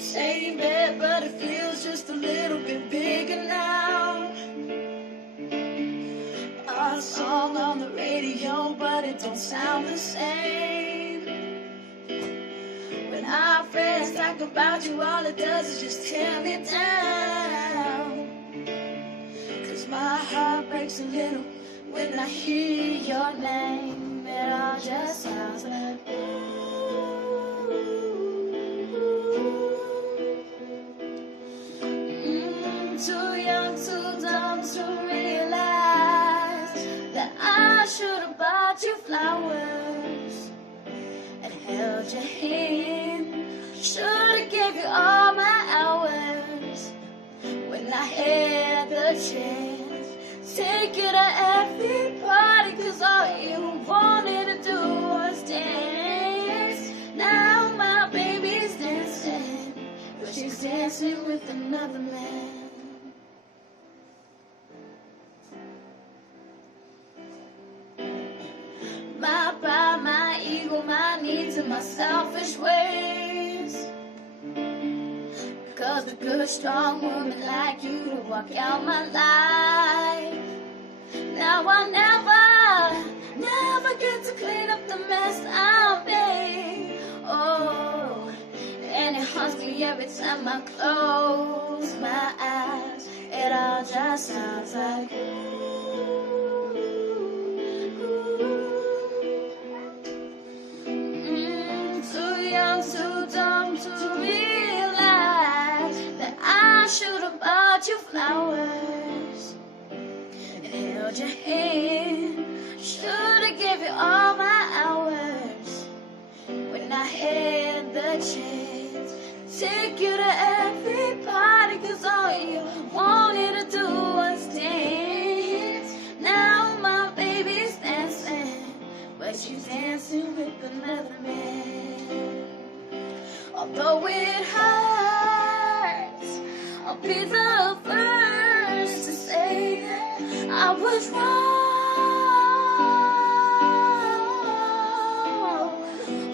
Same bed, but it feels just a little bit bigger now. Our song on the radio, but it don't sound the same. When our friends talk about you, all it does is just tear me down. 'Cause my heart breaks a little when I hear your name. It all just sounds like too young, too dumb to realize that I should have bought you flowers and held your hand. Should have gave you all my hours when I had the chance. Take you to every party, 'cause all you wanted to do was dance. Now my baby's dancing, but she's dancing with another man. My pride, my ego, my needs, and my selfish ways caused a good, strong woman like you to walk out my life. Now I'll never get to clean up the mess I made. Oh, and it haunts me every time I close my eyes. It all just sounds like too dumb to realize that I should have bought you flowers and held your hand. Should have gave you all my hours when I had the chance. Take you to every party, 'cause all you wanted to do was dance. Now my baby's dancing, but she's dancing with another man. Although it hurts, I'll be the first to say I was wrong.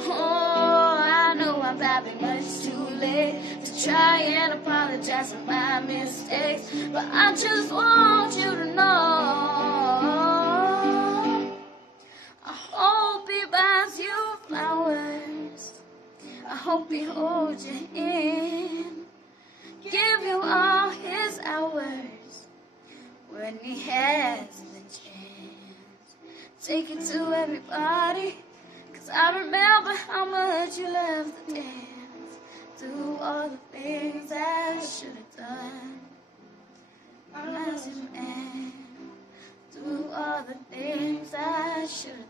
Oh, I know I'm probably much too late to try and apologize for my mistakes, but I just want you to know I hope he buys you flowers. I hope he holds you in, give you all his hours when he has the chance. Take it to everybody, 'cause I remember how much you loved to dance. Do all the things I should have done as a man. Do all the things I should have